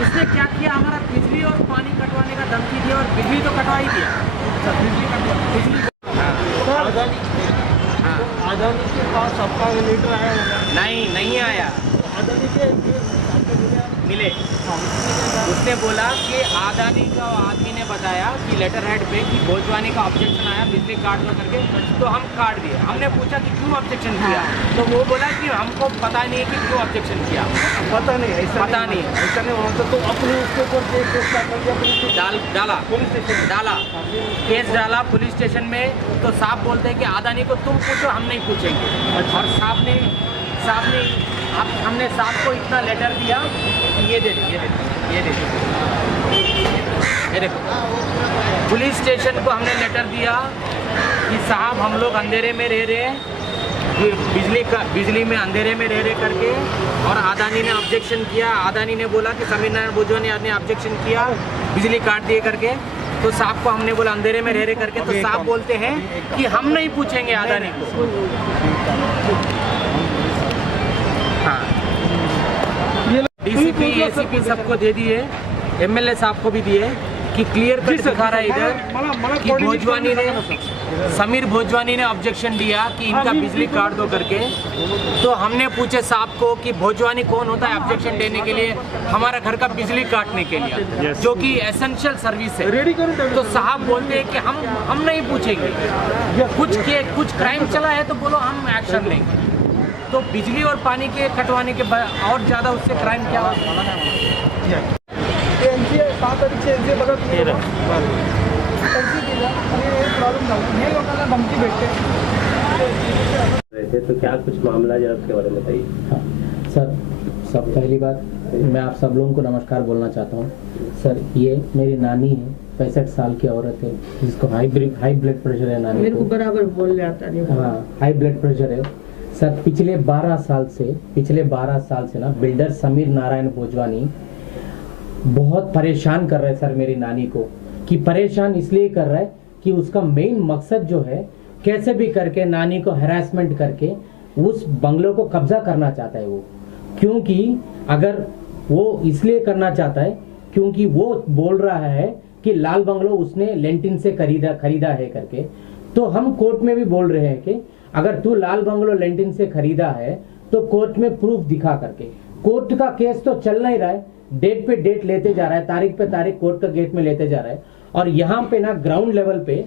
उसने क्या किया, हमारा बिजली और पानी कटवाने का धमकी दिया, और बिजली तो कटवा ही दिया। बिजली अदानी के पास आपका लेटर आया होगा? नहीं आया। अदानी के मिले, उसने बोला कि अदानी का आदमी ने बताया कि लेटर हेड पे कि भोजवानी का ऑब्जेक्शन आया बिजली काट दो करके, तो हम काट दिए। हमने पूछा कि क्यों ऑब्जेक्शन किया, तो वो बोला कि हमको पता नहीं है कि क्यों ऑब्जेक्शन किया, पता नहीं, ऐसा पता नहीं, ऐसा नहीं होता। तो अपने उसके ऊपर केस कर दिया, डाला पुलिस स्टेशन डाला केस डाला पुलिस स्टेशन में। तो साहब बोलते हैं कि अदानी को तुम पूछो, हम नहीं पूछेंगे। और साहब ने हमने साहब को इतना लेटर दिया कि ये दे दे, ये देखो, पुलिस स्टेशन को हमने लेटर दिया कि साहब हम लोग अंधेरे में रह रहे हैं, ये बिजली में अंधेरे में रह रहे करके। और अदानी ने ऑब्जेक्शन किया, अदानी ने बोला कि समीर नारायण भोजवानी ने ऑब्जेक्शन किया बिजली काट दिए करके। तो साहब को हमने बोला अंधेरे में रह रहे करके, तो साहब बोलते हैं कि हम नहीं पूछेंगे अदानी को। हाँ, डीसीपी एसीपी सबको दे दिए, एमएलए साहब को भी दिए कि क्लियर कट दिखा रहा है इधर कि भोजवानी ने, समीर भोजवानी ने ऑब्जेक्शन दिया कि इनका बिजली काट दो करके। तो हमने पूछे साहब को कि भोजवानी कौन होता है ऑब्जेक्शन देने के लिए हमारा घर का बिजली काटने के लिए, जो कि एसेंशियल सर्विस है। तो साहब बोलते हैं कि हम नहीं पूछेंगे, कुछ क्राइम चला है तो बोलो, हम एक्शन लेंगे। तो बिजली और पानी के कटवाने के बाद और ज़्यादा उससे क्राइम क्या होगा? तो क्या कुछ मामला है उसके बारे में बताइए। सर, सब पहली बात मैं आप सब लोगों को नमस्कार बोलना चाहता हूँ। सर, ये मेरी नानी है, 65 साल की औरत है, जिसको हाई ब्लड प्रेशर है। नानी मेरे को बराबर बोल जाता नहीं। हाँ, हाई ब्लड प्रेशर है। सर, पिछले 12 साल से ना बिल्डर समीर नारायण भोजवानी बहुत परेशान कर रहे हैं सर मेरी नानी को। कि परेशान इसलिए कर रहा है कि उसका मेन मकसद जो है, कैसे भी करके नानी को हैरेसमेंट करके उस बंगलों को कब्जा करना चाहता है वो। क्योंकि अगर वो इसलिए करना चाहता है क्योंकि वो बोल रहा है कि लाल बंगलो उसने लेंटिन से खरीदा है करके। तो हम कोर्ट में भी बोल रहे हैं कि अगर तू लाल बंगलो लेंटिन से खरीदा है तो कोर्ट में प्रूफ दिखा करके। कोर्ट का केस तो चल नहीं रहा है, डेट पे डेट लेते जा रहा है, तारीख पे तारीख कोर्ट का गेट में लेते जा रहा है। और यहाँ पे ना ग्राउंड लेवल पे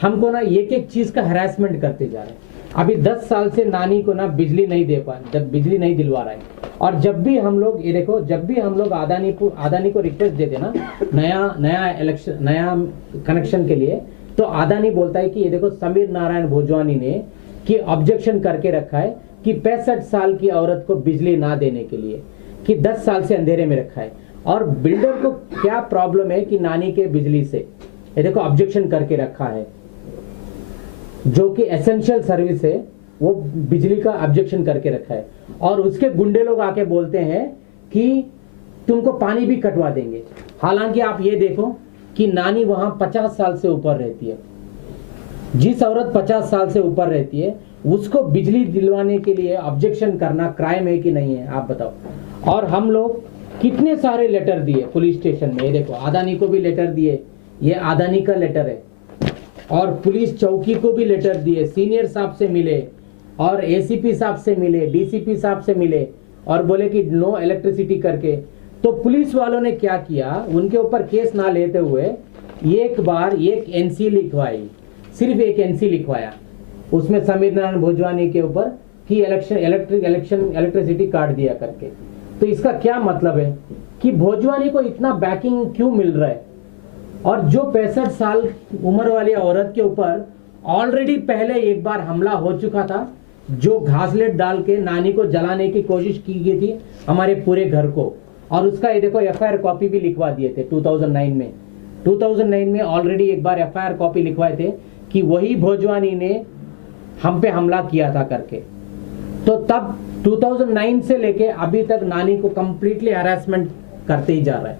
हमको ना एक एक चीज का हैरेसमेंट करते जा रहे हैं। अभी 10 साल से नानी को ना बिजली नहीं दिलवा रहा है। और जब भी हम लोग ये देखो, जब भी हम लोग अदानी को रिक्वेस्ट देते ना नया कनेक्शन के लिए, तो अदानी बोलता है कि ये देखो समीर नारायण भोजवानी ने कि ऑब्जेक्शन करके रखा है कि 65 साल की औरत को बिजली ना देने के लिए, कि 10 साल से अंधेरे में रखा है। और बिल्डर को क्या प्रॉब्लम है कि नानी के बिजली से ये देखो ऑब्जेक्शन करके रखा है, जो कि एसेंशियल सर्विस है, वो बिजली का ऑब्जेक्शन करके रखा है। और उसके गुंडे लोग आके बोलते हैं कि तुमको पानी भी कटवा देंगे। हालांकि आप ये देखो कि नानी वहां 50 साल से ऊपर रहती है। जिस औरत 50 साल से ऊपर रहती है उसको बिजली दिलवाने के लिए ऑब्जेक्शन करना क्राइम है कि नहीं है, आप बताओ। और हम लोग कितने सारे लेटर दिए पुलिस स्टेशन में, ये देखो अदानी को भी लेटर दिए, ये अदानी का लेटर है। और पुलिस चौकी को भी लेटर दिए, सीनियर साहब से मिले और एसीपी साहब से मिले, डीसीपी साहब से मिले और बोले कि नो इलेक्ट्रिसिटी करके। तो पुलिस वालों ने क्या किया, उनके ऊपर केस ना लेते हुए एक बार एक एनसी लिखवाई, सिर्फ एक एनसी लिखवाया उसमें समीर नारायण भोजवानी के ऊपर कि इलेक्ट्रिसिटी काट दिया करके। तो इसका क्या मतलब है कि भोजवानी को इतना बैकिंग क्यों मिल रहा है? और जो 65 साल उम्र वाली औरत के ऊपर ऑलरेडी पहले एक बार हमला हो चुका था, जो घासलेट डाल के नानी को जलाने की कोशिश की गई थी हमारे पूरे घर को। और उसका ये देखो एफआईआर कॉपी भी लिखवा दिए थे 2009 में ऑलरेडी एक बार एफआईआर कॉपी लिखवाए थे कि वही भोजवानी ने हम पे हमला किया था करके। तो तब 2009 से लेके अभी तक नानी को कंप्लीटली हैरेसमेंट करते ही जा रहा है।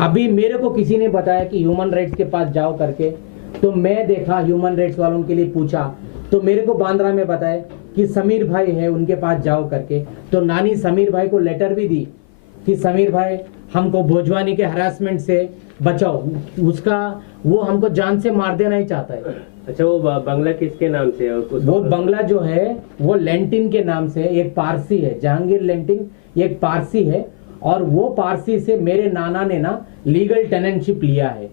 अभी मेरे को किसी ने बताया कि ह्यूमन राइट्स के पास जाओ करके, तो मैं देखा ह्यूमन राइट्स वालों के लिए पूछा, तो मेरे को बांद्रा में बताया कि समीर भाई है उनके पास जाओ करके। तो नानी समीर भाई को लेटर भी दी कि समीर भाई हमको भोजवानी के हरासमेंट से बचाओ, उसका वो हमको जान से मार देना ही चाहता है। अच्छा, वो बंगला किसके नाम से है? वो बंगला जो है वो लेंटिन के नाम से, एक पारसी है, जहांगीर लेंटिन एक पारसी है, और वो पारसी से मेरे नाना ने ना लीगल टेनेंटशिप लिया है।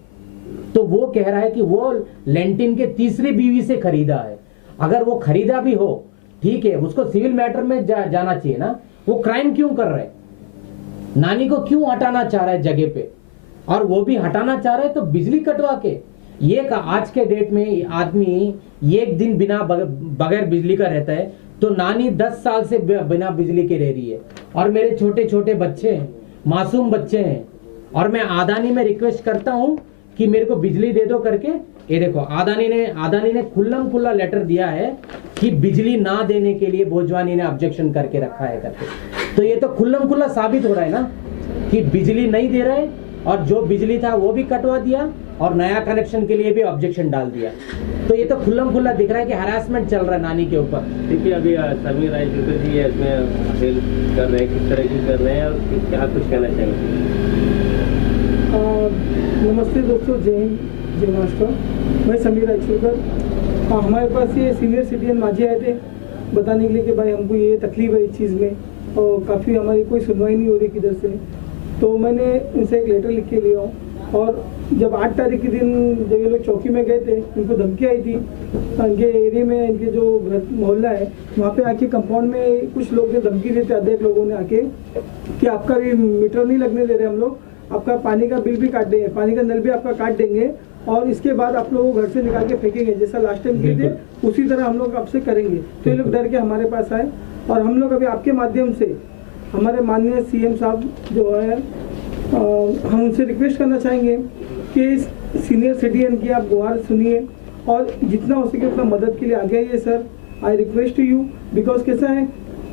तो वो कह रहा है कि वो लेंटिन के तीसरी बीवी से खरीदा है। अगर वो खरीदा भी हो ठीक है, उसको सिविल मैटर में जाना चाहिए ना। वो क्राइम क्यों कर रहा है? नानी को क्यों हटाना चाह रहा है जगह पे? और वो भी हटाना चाह रहा है तो बिजली कटवा के। ये आज के डेट में आदमी एक दिन बिना बगैर बिजली का रहता है, तो नानी 10 साल से बिना बिजली के रह रही है। और मेरे छोटे छोटे बच्चे हैं, मासूम बच्चे हैं, और मैं अदानी में रिक्वेस्ट करता हूं कि मेरे को बिजली दे दो करके। ये देखो, अदानी ने खुल्लम खुल्ला लेटर दिया है कि बिजली ना देने के लिए भोजवानी ने ऑब्जेक्शन करके रखा है करके। तो ये तो खुल्लम खुल्ला साबित हो रहा है ना कि बिजली नहीं दे रहा है, और जो बिजली था वो भी कटवा दिया, और नया कनेक्शन के लिए भी ऑब्जेक्शन डाल दिया। तो ये तो खुल्लम खुल्ला दिख रहा है कि हरासमेंट चल रहा है नानी के ऊपर। देखिए, अभी समीर रायचूकर जी इसमें अपील कर रहे हैं, किस तरह की कर रहे हैं और क्या कुछ कहना चाहेंगे? नमस्ते दोस्तों, जय हिंद, जय महाराष्ट्र। मैं समीर रायचूकर। हमारे पास ये सीनियर सिटीजन माझी आए थे बताने के लिए कि भाई हमको ये तकलीफ है इस चीज़ में, और काफ़ी हमारी कोई सुनवाई नहीं हो रही किधर से। तो मैंने इनसे एक लेटर लिख के लिया हूँ, और जब 8 तारीख के दिन जब ये लोग चौकी में गए थे, इनको धमकी आई थी। इनके एरिया में, इनके जो मोहल्ला है वहाँ पे आके कंपाउंड में कुछ लोग ने धमकी देते, अध्यक्ष लोगों ने आके, कि आपका भी मीटर नहीं लगने दे रहे हम लोग, आपका पानी का बिल भी काट देंगे, पानी का नल भी आपका काट देंगे, और इसके बाद आप लोगों को घर से निकाल के फेंकेंगे, जैसा लास्ट टाइम किए थे उसी तरह हम लोग आपसे करेंगे। तो ये लोग डर के हमारे पास आए, और हम लोग अभी आपके माध्यम से हमारे माननीय CM साहब जो है, हम उनसे रिक्वेस्ट करना चाहेंगे कि इस सीनियर सिटीजन की आप गुहार सुनिए, और जितना हो सके उतना मदद के लिए आगे आइए sir. I request to you, because कैसा है,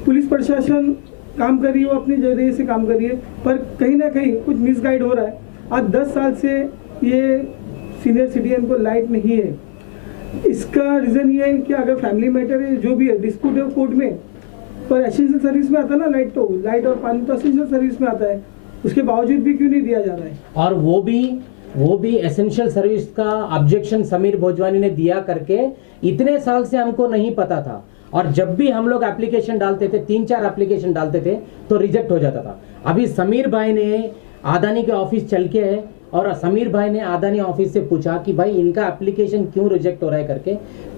पुलिस प्रशासन काम कर रही है, वो अपने जरिए से काम कर रही है, पर कहीं ना कहीं कुछ मिसगाइड हो रहा है। आज 10 साल से ये सीनियर सिटीजन को लाइट नहीं है। इसका रीज़न ये है कि अगर फैमिली मैटर है, जो भी है, डिस्प्यूट है कोर्ट में, पर एसेंशियल सर्विस में आता है ना, लाइट और पानी तो एसेंशियल सर्विस में आता है, उसके बावजूद भी क्यों नहीं दिया जा रहा है? और वो भी एसेंशियल सर्विस का ऑब्जेक्शन समीर भोजवानी ने दिया करके इतने साल से हमको नहीं पता था। और जब भी हम लोग एप्लीकेशन डालते थे, 3-4 एप्लीकेशन डालते थे, तो रिजेक्ट हो जाता था। अभी समीर भाई ने अदानी के ऑफिस चल के है, और समीर भाई ने अदानी ऑफिस से पूछा कि भाई इनका एप्लीकेशन क्यों रिजेक्ट हो रहा है करके,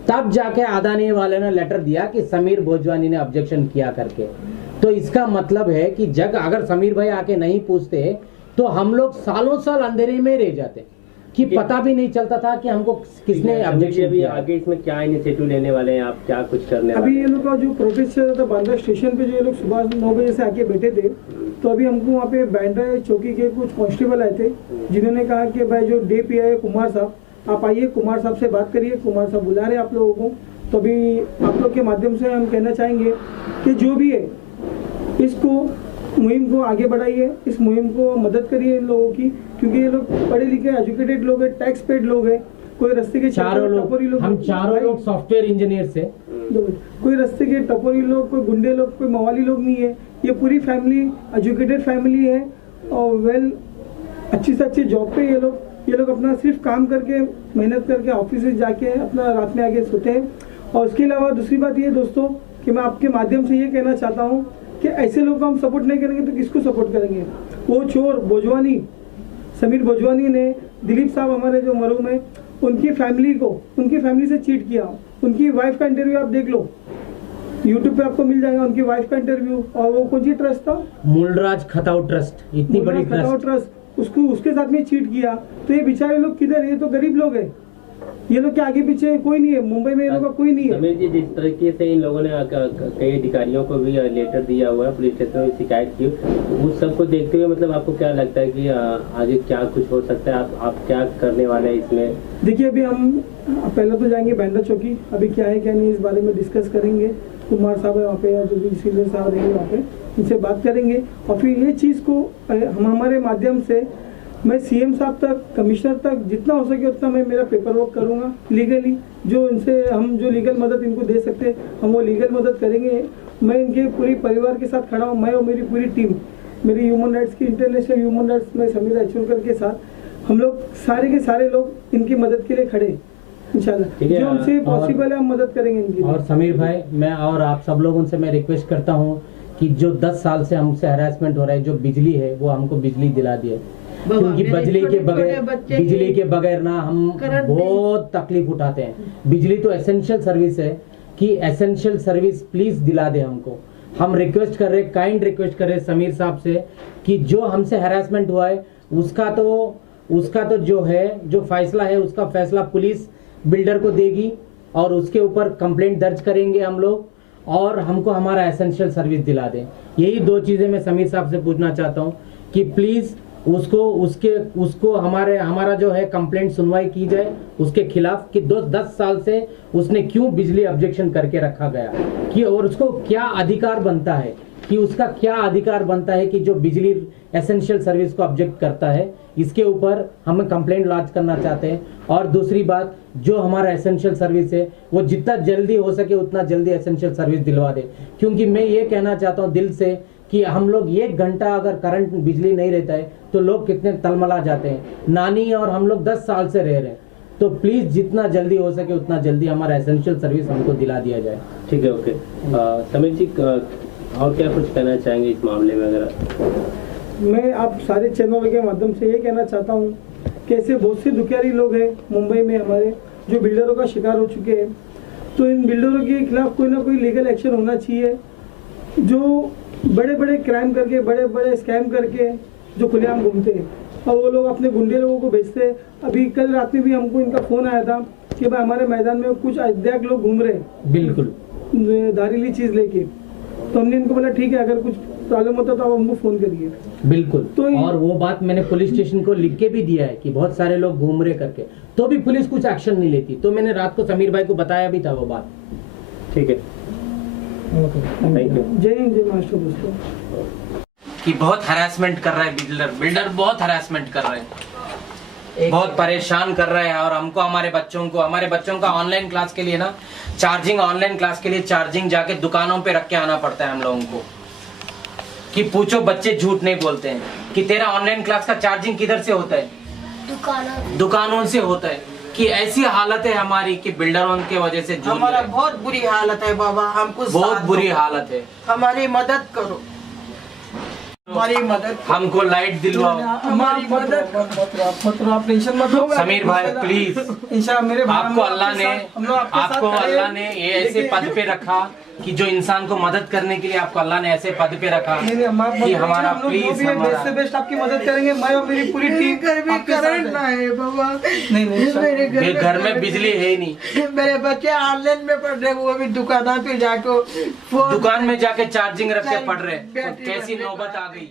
तब जाके अदानी वाले ने लेटर दिया कि समीर भोजवानी ने ऑब्जेक्शन किया करके। तो इसका मतलब है कि अगर समीर भाई आके नहीं पूछते तो हम लोग सालों साल अंधेरे में रह जाते, कि पता भी नहीं चलता था कि हमको किसने ऑब्जेक्शन किया। आगे इसमें क्या इनिशिएटिव लेने वाले हैं आप, क्या कुछ करने वाले? अभी ये लोग का जो प्रोटेस्ट चल रहा था बांद्रा स्टेशन पे, जो ये लोग सुबह 9 बजे से आके बैठे थे, तो अभी हमको वहाँ पे बांद्रा चौकी के कुछ कांस्टेबल आए थे, जिन्होंने कहा कि भाई जो डे पी है कुमार साहब, आप आइए, कुमार साहब से बात करिए, कुमार साहब बुला रहे हैं आप लोगों को। तो अभी आप लोग के माध्यम से हम कहना चाहेंगे कि जो भी है, इसको मुहिम को आगे बढ़ाइए, इस मुहिम को मदद करिए इन लोगों की, क्योंकि ये लोग पढ़े लिखे एजुकेटेड लोग हैं, टैक्स पेड लोग हैं। कोई रास्ते के चारों लोग, हम चारों लोग सॉफ्टवेयर इंजीनियर से, कोई रास्ते के टपोरी लोग, कोई गुंडे लोग, कोई मवाली लोग नहीं है। ये पूरी फैमिली एजुकेटेड फैमिली है, और वेल अच्छी से अच्छी जॉब पे ये लोग अपना सिर्फ काम करके, मेहनत करके ऑफिस से जाके अपना रात में आके सोते हैं। और उसके अलावा दूसरी बात ये दोस्तों, कि मैं आपके माध्यम से ये कहना चाहता हूँ कि ऐसे लोग को हम सपोर्ट नहीं करेंगे तो किसको सपोर्ट करेंगे? वो चोर भोजवानी, समीर भोजवानी ने दिलीप साहब हमारे जो मरहूम है, उनकी फैमिली से चीट किया। उनकी वाइफ का इंटरव्यू आप देख लो, यूट्यूब पे आपको मिल जाएगा उनकी वाइफ का इंटरव्यू। और वो कौन सी ट्रस्ट था? मूलराज खताऊ ट्रस्ट, इतनी बड़ी ट्रस्ट, उसके साथ में चीट किया। तो ये बेचारे लोग किधर? ये तो गरीब लोग हैं, ये लोग के आगे पीछे कोई नहीं है, मुंबई में ये लोग का कोई नहीं है। समीर जी, जिस तरीके से इन लोगों ने कई अधिकारियों को भी लेटर दिया हुआ है, पुलिस स्टेशन में शिकायत की, उस सब को देखते हुए मतलब आपको क्या लगता है कि आगे क्या कुछ हो सकता है? आप क्या करने वाले हैं इसमें? देखिए, अभी हम पहले तो जाएंगे बांद्रा चौकी, अभी क्या है क्या नहीं इस बारे में डिस्कस करेंगे। कुमार साहब है वहाँ पे, या जो भी सीनियर साहब रहेंगे वहाँ पे, इनसे बात करेंगे। और फिर ये चीज़ को हम हमारे माध्यम से मैं CM साहब तक, कमिश्नर तक, जितना हो सके उतना मैं मेरा पेपर वर्क करूँगा लीगली। जो इनसे हम जो लीगल मदद इनको दे सकते हैं, हम वो लीगल मदद करेंगे। मैं इनके पूरी परिवार के साथ खड़ा हूँ, मैं और मेरी पूरी टीम। मेरी ह्यूमन राइट्स की इंटरनेशनल ह्यूमन राइट्स में समीर रायचूरकर के साथ हम लोग सारे के सारे लोग इनकी मदद के लिए खड़े हैं। इंशाल्लाह जो हमसे पॉसिबल है हम मदद करेंगे इनकी। और समीर भाई, मैं और आप सब लोगों से मैं रिक्वेस्ट करता हूँ कि जो 10 साल से हमसे हरासमेंट हो रहा है, जो बिजली है वो हमको बिजली दिला दिए, क्योंकि बिजली के बगैर ना हम बहुत तकलीफ उठाते हैं। बिजली तो एसेंशियल सर्विस है, कि एसेंशियल सर्विस प्लीज दिला दे हमको। हम रिक्वेस्ट कर रहे, काइंड रिक्वेस्ट कर रहे समीर साहब से कि जो हमसे हरासमेंट हुआ है उसका तो जो है, जो फैसला है उसका फैसला पुलिस बिल्डर को देगी और उसके ऊपर कंप्लेंट दर्ज करेंगे हम लोग, और हमको हमारा एसेंशियल सर्विस दिला दें। यही 2 चीजें मैं समीर साहब से पूछना चाहता हूँ कि प्लीज उसको हमारा जो है कंप्लेंट सुनवाई की जाए उसके खिलाफ, कि 10 साल से उसने क्यों बिजली ऑब्जेक्शन करके रखा गया, कि और उसको क्या अधिकार बनता है, कि उसका क्या अधिकार बनता है कि जो बिजली एसेंशियल सर्विस को ऑब्जेक्ट करता है। इसके ऊपर हम कंप्लेंट लॉन्च करना चाहते हैं। और दूसरी बात, जो हमारा एसेंशियल सर्विस है वो जितना जल्दी हो सके उतना जल्दी एसेंशियल सर्विस दिलवा दे, क्योंकि मैं ये कहना चाहता हूँ दिल से कि हम लोग 1 घंटा अगर करंट बिजली नहीं रहता है तो लोग कितने तलमला जाते हैं। नानी और हम लोग 10 साल से रह रहे हैं, तो प्लीज जितना जल्दी हो सके उतना जल्दी हमारा एसेंशियल सर्विस हमको दिला दिया जाए। ठीक है, ओके। समीर जी, और क्या कुछ कहना चाहेंगे इस मामले में? अगर मैं आप सारे चैनलों के माध्यम से ये कहना चाहता हूँ कि ऐसे बहुत से दुखियारी लोग हैं मुंबई में हमारे, जो बिल्डरों का शिकार हो चुके हैं, तो इन बिल्डरों के खिलाफ कोई ना कोई लीगल एक्शन होना चाहिए। जो बड़े बड़े क्राइम करके, बड़े बड़े स्कैम करके जो खुलेआम घूमते हैं और वो लोग अपने गुंडे लोगों को भेजते हैं। अभी कल रात में भी हमको इनका फोन आया था कि भाई हमारे मैदान में कुछ अज्ञात लोग घूम रहे हैं, बिल्कुल धारीली चीज लेके। तो हमने इनको बोला ठीक है, अगर कुछ प्रॉब्लम होता तो आप हमको फोन करिए। बिल्कुल। तो और वो बात मैंने पुलिस स्टेशन को लिख के भी दिया है कि बहुत सारे लोग घूम रहे करके, तो भी पुलिस कुछ एक्शन नहीं लेती। तो मैंने रात को समीर भाई को बताया भी था वो बात। ठीक है, थैंक यू। जय हिंद, जय महाराष्ट्र दोस्तों। कि बहुत हरासमेंट कर रहा है बिल्डर बहुत हरासमेंट कर रहे हैं, बहुत परेशान कर रहे हैं। और हमको हमारे बच्चों का ऑनलाइन क्लास के लिए ना ऑनलाइन क्लास के लिए चार्जिंग जाके दुकानों पे रख के आना पड़ता है हम लोगों को। कि पूछो, बच्चे झूठ नहीं बोलते हैं कि तेरा ऑनलाइन क्लास का चार्जिंग किधर से होता है, दुकानों से होता है। कि ऐसी हालत है हमारी कि बिल्डरों की वजह से हमारा बहुत बुरी हालत है बाबा, हमको बहुत बुरी हालत है। हमारी मदद करो, हमारी मदद, हमको लाइट दिलवाओ, हमारी मदद। मत रो, आप टेंशन मत लो। समीर भाई प्लीज, इंशाल्लाह मेरे भाई, आपको अल्लाह ने ये ऐसे पद पे रखा कि जो इंसान को मदद करने के लिए आपको अल्लाह ने ऐसे पद पे रखा कि हमारा प्लीज बेस्ट से बेस्ट आपकी मदद करेंगे। मैं और मेरी पूरी टीम करंट ना है बाबा, नहीं मेरे घर में बिजली है ही नहीं। मेरे बच्चे ऑनलाइन में पढ़ रहे, वो भी दुकान पे जाके दुकान में जाके चार्जिंग रख के पढ़ रहे, कैसी नौबत आ गई।